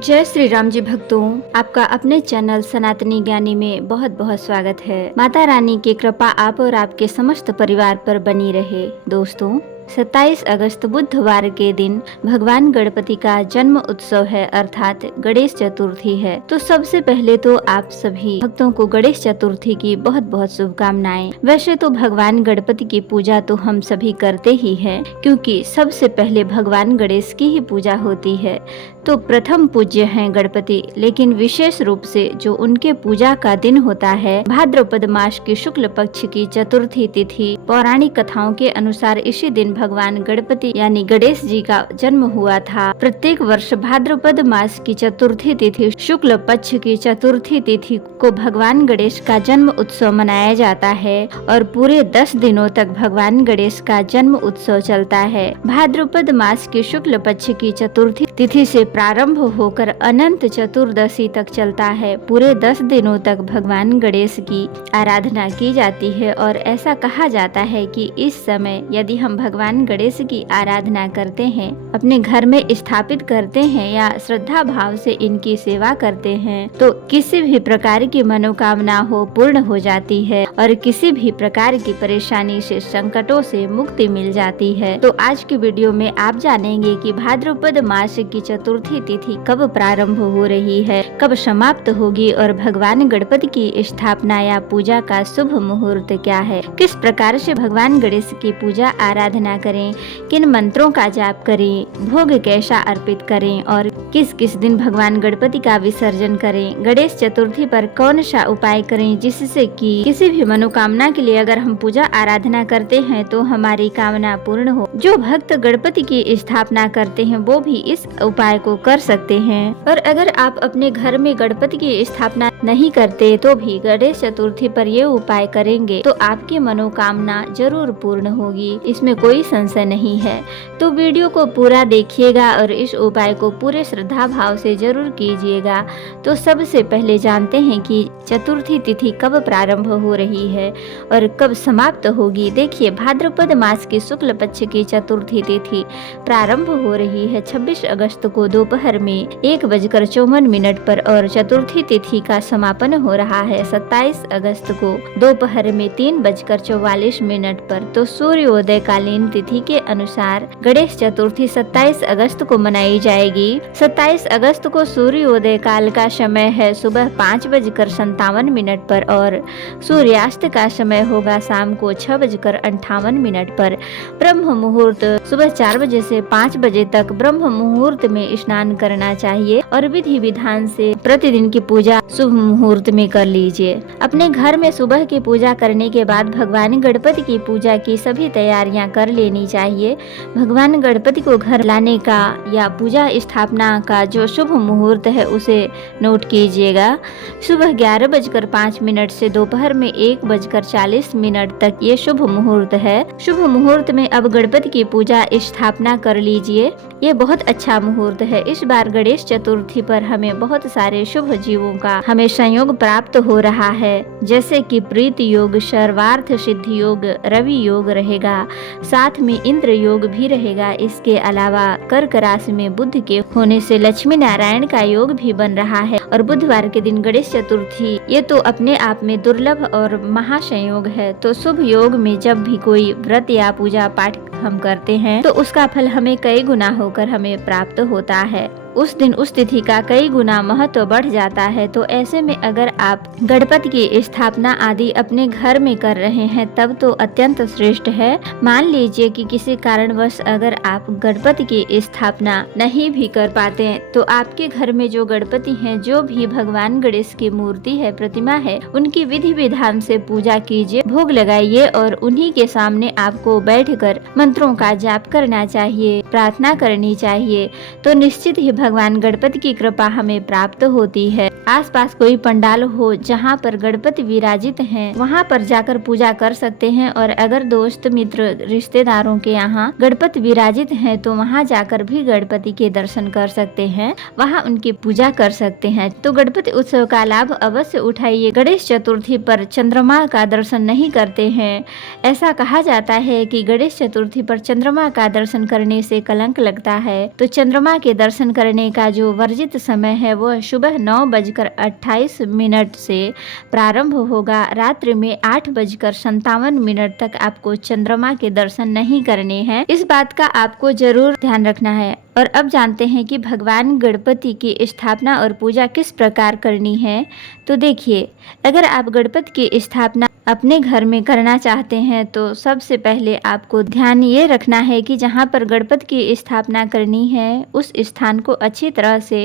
जय श्री राम जी भक्तों, आपका अपने चैनल सनातनी ज्ञानी में बहुत बहुत स्वागत है। माता रानी की कृपा आप और आपके समस्त परिवार पर बनी रहे। दोस्तों, 27 अगस्त बुधवार के दिन भगवान गणपति का जन्म उत्सव है, अर्थात गणेश चतुर्थी है। तो सबसे पहले तो आप सभी भक्तों को गणेश चतुर्थी की बहुत बहुत शुभकामनाएं। वैसे तो भगवान गणपति की पूजा तो हम सभी करते ही हैं, क्योंकि सबसे पहले भगवान गणेश की ही पूजा होती है। तो प्रथम पूज्य हैं गणपति, लेकिन विशेष रूप से जो उनके पूजा का दिन होता है भाद्रपद मास की शुक्ल पक्ष की चतुर्थी तिथि। पौराणिक कथाओं के अनुसार इसी दिन भगवान गणपति यानी गणेश जी का जन्म हुआ था। प्रत्येक वर्ष भाद्रपद मास की चतुर्थी तिथि शुक्ल पक्ष की चतुर्थी तिथि को भगवान गणेश का जन्म उत्सव मनाया जाता है और पूरे 10 दिनों तक भगवान गणेश का जन्म उत्सव चलता है। भाद्रपद मास की शुक्ल पक्ष की चतुर्थी तिथि से प्रारंभ होकर अनंत चतुर्दशी तक चलता है। पूरे 10 दिनों तक भगवान गणेश की आराधना की जाती है और ऐसा कहा जाता है कि इस समय यदि हम भगवान गणेश की आराधना करते हैं, अपने घर में स्थापित करते हैं या श्रद्धा भाव से इनकी सेवा करते हैं, तो किसी भी प्रकार की मनोकामना हो पूर्ण हो जाती है और किसी भी प्रकार की परेशानी से, संकटों से मुक्ति मिल जाती है। तो आज की वीडियो में आप जानेंगे कि भाद्रपद मास की चतुर्थी तिथि कब प्रारंभ हो रही है, कब समाप्त होगी और भगवान गणपति की स्थापना या पूजा का शुभ मुहूर्त क्या है, किस प्रकार से भगवान गणेश की पूजा आराधना करें, किन मंत्रों का जाप करें, भोग कैसा अर्पित करें और किस किस दिन भगवान गणपति का विसर्जन करें। गणेश चतुर्थी पर कौन सा उपाय करें जिससे कि किसी भी मनोकामना के लिए अगर हम पूजा आराधना करते हैं तो हमारी कामना पूर्ण हो। जो भक्त गणपति की स्थापना करते हैं वो भी इस उपाय को कर सकते हैं, और अगर आप अपने घर में गणपति की स्थापना नहीं करते तो भी गणेश चतुर्थी पर ये उपाय करेंगे तो आपकी मनोकामना जरूर पूर्ण होगी, इसमें कोई संशय नहीं है। तो वीडियो को पूरा देखिएगा और इस उपाय को पूरे श्रद्धा भाव से जरूर कीजिएगा। तो सबसे पहले जानते हैं कि चतुर्थी तिथि कब प्रारंभ हो रही है और कब समाप्त होगी। देखिए, भाद्रपद मास की शुक्ल पक्ष की चतुर्थी तिथि प्रारंभ हो रही है 26 अगस्त को दोपहर में 1:54 पर और चतुर्थी तिथि का समापन हो रहा है 27 अगस्त को दोपहर में 3:44 पर। तो सूर्योदय कालीन तिथि के अनुसार गणेश चतुर्थी 27 अगस्त को मनाई जाएगी। 27 अगस्त को सूर्योदय काल का समय है सुबह 5:57 पर और सूर्यास्त का समय होगा शाम को 6:58 पर। ब्रह्म मुहूर्त सुबह 4 बजे से 5 बजे तक ब्रह्म मुहूर्त में स्नान करना चाहिए और विधि विधान से प्रतिदिन की पूजा शुभ मुहूर्त में कर लीजिए। अपने घर में सुबह की पूजा करने के बाद भगवान गणपति की पूजा की सभी तैयारियां कर लेनी चाहिए। भगवान गणपति को घर लाने का या पूजा स्थापना का जो शुभ मुहूर्त है उसे नोट कीजिएगा। सुबह 11:05 से दोपहर में 1:40 तक ये शुभ मुहूर्त है। शुभ मुहूर्त में अब गणपति की पूजा स्थापना कर लीजिए, ये बहुत अच्छा मुहूर्त है। इस बार गणेश चतुर्थी पर हमें बहुत सारे शुभ जीवों का हमें संयोग प्राप्त हो रहा है, जैसे कि प्रीति योग, सर्वार्थ सिद्धि योग, रवि योग रहेगा, साथ में इंद्र योग भी रहेगा। इसके अलावा कर्क राशि में बुध के होने से लक्ष्मी नारायण का योग भी बन रहा है और बुधवार के दिन गणेश चतुर्थी, ये तो अपने आप में दुर्लभ और महासंयोग है। तो शुभ योग में जब भी कोई व्रत या पूजा पाठ हम करते हैं तो उसका फल हमें कई गुना होकर हमें प्राप्त होता है। उस दिन उस तिथि का कई गुना महत्व बढ़ जाता है। तो ऐसे में अगर आप गणपति की स्थापना आदि अपने घर में कर रहे हैं तब तो अत्यंत श्रेष्ठ है। मान लीजिए कि किसी कारणवश अगर आप गणपति की स्थापना नहीं भी कर पाते हैं तो आपके घर में जो गणपति हैं, जो भी भगवान गणेश की मूर्ति है, प्रतिमा है, उनकी विधि विधान से पूजा कीजिए, भोग लगाइए और उन्हीं के सामने आपको बैठकर मंत्रों का जाप करना चाहिए, प्रार्थना करनी चाहिए। तो निश्चित ही भगवान गणपति की कृपा हमें प्राप्त होती है। आसपास कोई पंडाल हो जहाँ पर गणपति विराजित हैं, वहाँ पर जाकर पूजा कर सकते हैं। और अगर दोस्त मित्र रिश्तेदारों के यहाँ गणपति विराजित हैं तो वहाँ जाकर भी गणपति के दर्शन कर सकते हैं, वहाँ उनकी पूजा कर सकते हैं। तो गणपति उत्सव का लाभ अवश्य उठाइए। गणेश चतुर्थी पर चंद्रमा का दर्शन नहीं करते हैं। ऐसा कहा जाता है कि गणेश चतुर्थी चतुर्थी पर चंद्रमा का दर्शन करने से कलंक लगता है, तो चंद्रमा के दर्शन करने का जो वर्जित समय है वह सुबह 9:28 से प्रारंभ होगा। रात्रि में 8:57 तक आपको चंद्रमा के दर्शन नहीं करने हैं। इस बात का आपको जरूर ध्यान रखना है। और अब जानते हैं कि भगवान गणपति की स्थापना और पूजा किस प्रकार करनी है। तो देखिए, अगर आप गणपति की स्थापना अपने घर में करना चाहते हैं तो सबसे पहले आपको ध्यान ये रखना है कि जहाँ पर गणपति की स्थापना करनी है उस स्थान को अच्छी तरह से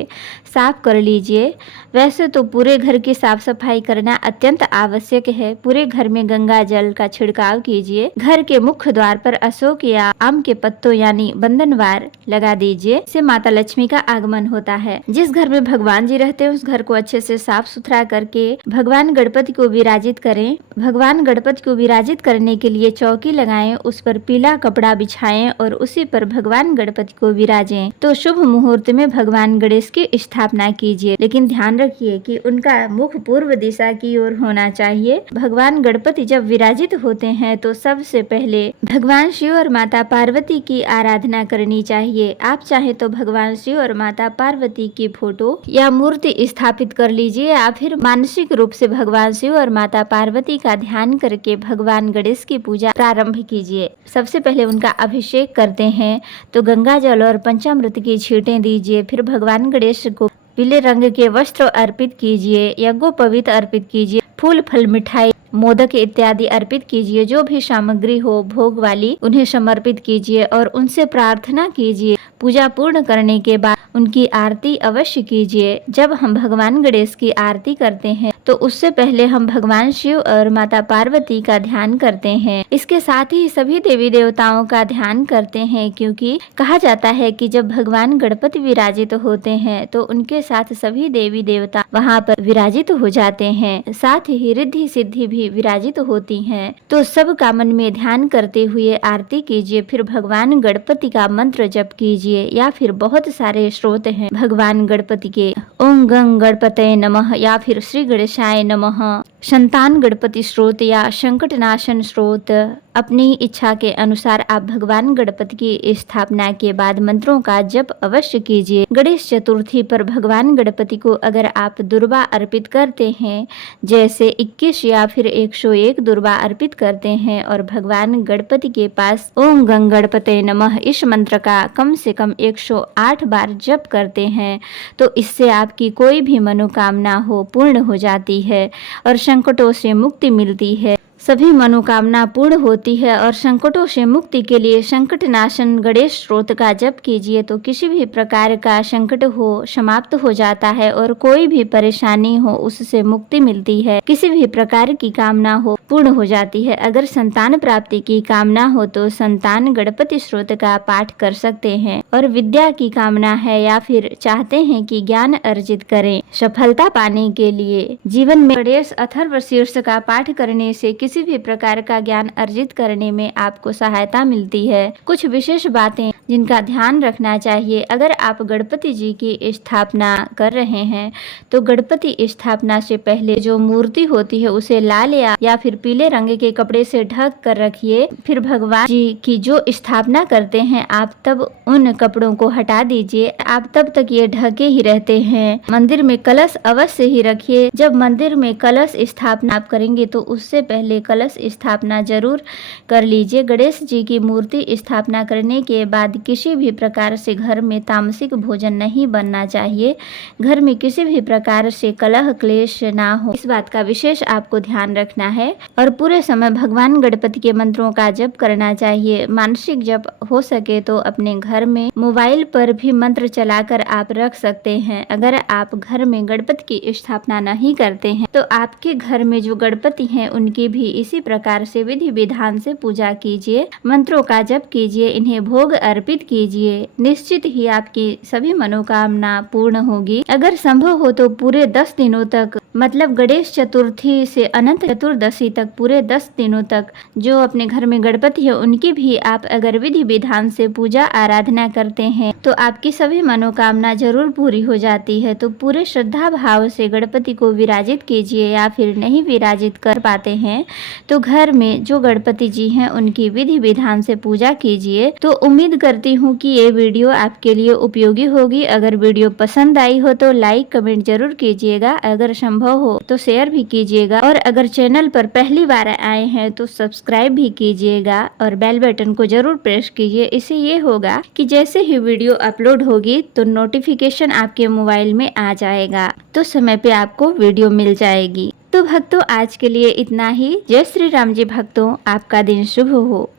साफ कर लीजिए। वैसे तो पूरे घर की साफ सफाई करना अत्यंत आवश्यक है। पूरे घर में गंगा जल का छिड़काव कीजिए। घर के मुख्य द्वार पर अशोक या आम के पत्तों यानी बंधनवार लगा दीजिए। इससे माता लक्ष्मी का आगमन होता है। जिस घर में भगवान जी रहते हैं उस घर को अच्छे से साफ सुथरा करके भगवान गणपति को विराजित करें। भगवान गणपति को विराजित करने के लिए चौकी लगाएं, उस पर पीला कपड़ा बिछाएं और उसी पर भगवान गणपति को विराजें। तो शुभ मुहूर्त में भगवान गणेश की स्थापना कीजिए, लेकिन ध्यान रखिए कि उनका मुख पूर्व दिशा की ओर होना चाहिए। भगवान गणपति जब विराजित होते हैं तो सबसे पहले भगवान शिव और माता पार्वती की आराधना करनी चाहिए। आप चाहे तो भगवान शिव और माता पार्वती की फोटो या मूर्ति स्थापित कर लीजिए या फिर मानसिक रूप से भगवान शिव और माता पार्वती का ध्यान करके भगवान गणेश की पूजा प्रारंभ कीजिए। सबसे पहले उनका अभिषेक करते हैं तो गंगा जल और पंचामृत की छींटें दीजिए। फिर भगवान गणेश को पीले रंग के वस्त्र अर्पित कीजिए, यज्ञोपवीत अर्पित कीजिए, फूल फल मिठाई मोदक इत्यादि अर्पित कीजिए। जो भी सामग्री हो भोग वाली उन्हें समर्पित कीजिए और उनसे प्रार्थना कीजिए। पूजा पूर्ण करने के बाद उनकी आरती अवश्य कीजिए। जब हम भगवान गणेश की आरती करते हैं तो उससे पहले हम भगवान शिव और माता पार्वती का ध्यान करते हैं। इसके साथ ही सभी देवी देवताओं का ध्यान करते हैं, क्योंकि कहा जाता है कि जब भगवान गणपति विराजित होते हैं तो उनके साथ सभी देवी देवता वहां पर विराजित हो जाते हैं। साथ ही रिद्धि सिद्धि भी विराजित होती हैं। तो सब का मन में ध्यान करते हुए आरती कीजिए। फिर भगवान गणपति का मंत्र जप कीजिए या फिर बहुत सारे स्रोत हैं भगवान गणपति के। ओम गंग गणपतये नमः या फिर श्री गणेशाय नमः, संतान गणपति स्रोत या संकट नाशन स्रोत। अपनी इच्छा के अनुसार आप भगवान गणपति की स्थापना के बाद मंत्रों का जप अवश्य कीजिए। गणेश चतुर्थी पर भगवान गणपति को अगर आप दुर्वा अर्पित करते हैं, जैसे 21 या फिर 101 दुर्वा अर्पित करते हैं और भगवान गणपति के पास ओम गंग गणपतये नमः इस मंत्र का कम से कम 108 बार जप करते हैं, तो इससे आपकी कोई भी मनोकामना हो पूर्ण हो जाती है और संकटों से मुक्ति मिलती है। सभी मनोकामना पूर्ण होती है और संकटों से मुक्ति के लिए संकट नाशन गणेश स्रोत का जप कीजिए, तो किसी भी प्रकार का संकट हो समाप्त हो जाता है और कोई भी परेशानी हो उससे मुक्ति मिलती है। किसी भी प्रकार की कामना हो पूर्ण हो जाती है। अगर संतान प्राप्ति की कामना हो तो संतान गणपति स्रोत का पाठ कर सकते हैं। और विद्या की कामना है या फिर चाहते हैं कि ज्ञान अर्जित करें, सफलता पाने के लिए जीवन में गणेश अथर्व शीर्ष का पाठ करने से किसी भी प्रकार का ज्ञान अर्जित करने में आपको सहायता मिलती है। कुछ विशेष बातें जिनका ध्यान रखना चाहिए। अगर आप गणपति जी की स्थापना कर रहे हैं तो गणपति स्थापना से पहले जो मूर्ति होती है उसे लाल या फिर पीले रंग के कपड़े से ढक कर रखिए। फिर भगवान जी की जो स्थापना करते हैं आप तब उन कपड़ों को हटा दीजिए। आप तब तक ये ढके ही रहते हैं। मंदिर में कलश अवश्य ही रखिए। जब मंदिर में कलश स्थापना आप करेंगे तो उससे पहले कलश स्थापना जरूर कर लीजिए। गणेश जी की मूर्ति स्थापना करने के बाद किसी भी प्रकार से घर में तामसिक भोजन नहीं बनना चाहिए। घर में किसी भी प्रकार से कलह क्लेश ना हो, इस बात का विशेष आपको ध्यान रखना है। और पूरे समय भगवान गणपति के मंत्रों का जप करना चाहिए। मानसिक जप हो सके तो अपने घर में मोबाइल पर भी मंत्र चलाकर आप रख सकते हैं। अगर आप घर में गणपति की स्थापना नहीं करते हैं तो आपके घर में जो गणपति हैं उनकी भी इसी प्रकार से विधि विधान से पूजा कीजिए, मंत्रों का जप कीजिए, इन्हें भोग अर्पित कीजिए। निश्चित ही आपकी सभी मनोकामना पूर्ण होगी। अगर संभव हो तो पूरे 10 दिनों तक मतलब गणेश चतुर्थी से अनंत चतुर्दशी तक पूरे 10 दिनों तक जो अपने घर में गणपति है उनकी भी आप अगर विधि विधान से पूजा आराधना करते हैं तो आपकी सभी मनोकामना जरूर पूरी हो जाती है। तो पूरे श्रद्धा भाव से गणपति को विराजित कीजिए, या फिर नहीं विराजित कर पाते हैं तो घर में जो गणपति जी हैं उनकी विधि विधान से पूजा कीजिए। तो उम्मीद करती हूँ कि ये वीडियो आपके लिए उपयोगी होगी। अगर वीडियो पसंद आई हो तो लाइक कमेंट जरूर कीजिएगा, अगर संभव हो तो शेयर भी कीजिएगा, और अगर चैनल पर पहली बार आए हैं तो सब्सक्राइब भी कीजिएगा और बेल बटन को जरूर प्रेस कीजिए। इससे ये होगा कि जैसे ही वीडियो अपलोड होगी तो नोटिफिकेशन आपके मोबाइल में आ जाएगा, तो समय पे आपको वीडियो मिल जाएगी। तो भक्तों आज के लिए इतना ही। जय श्री राम जी भक्तों, आपका दिन शुभ हो।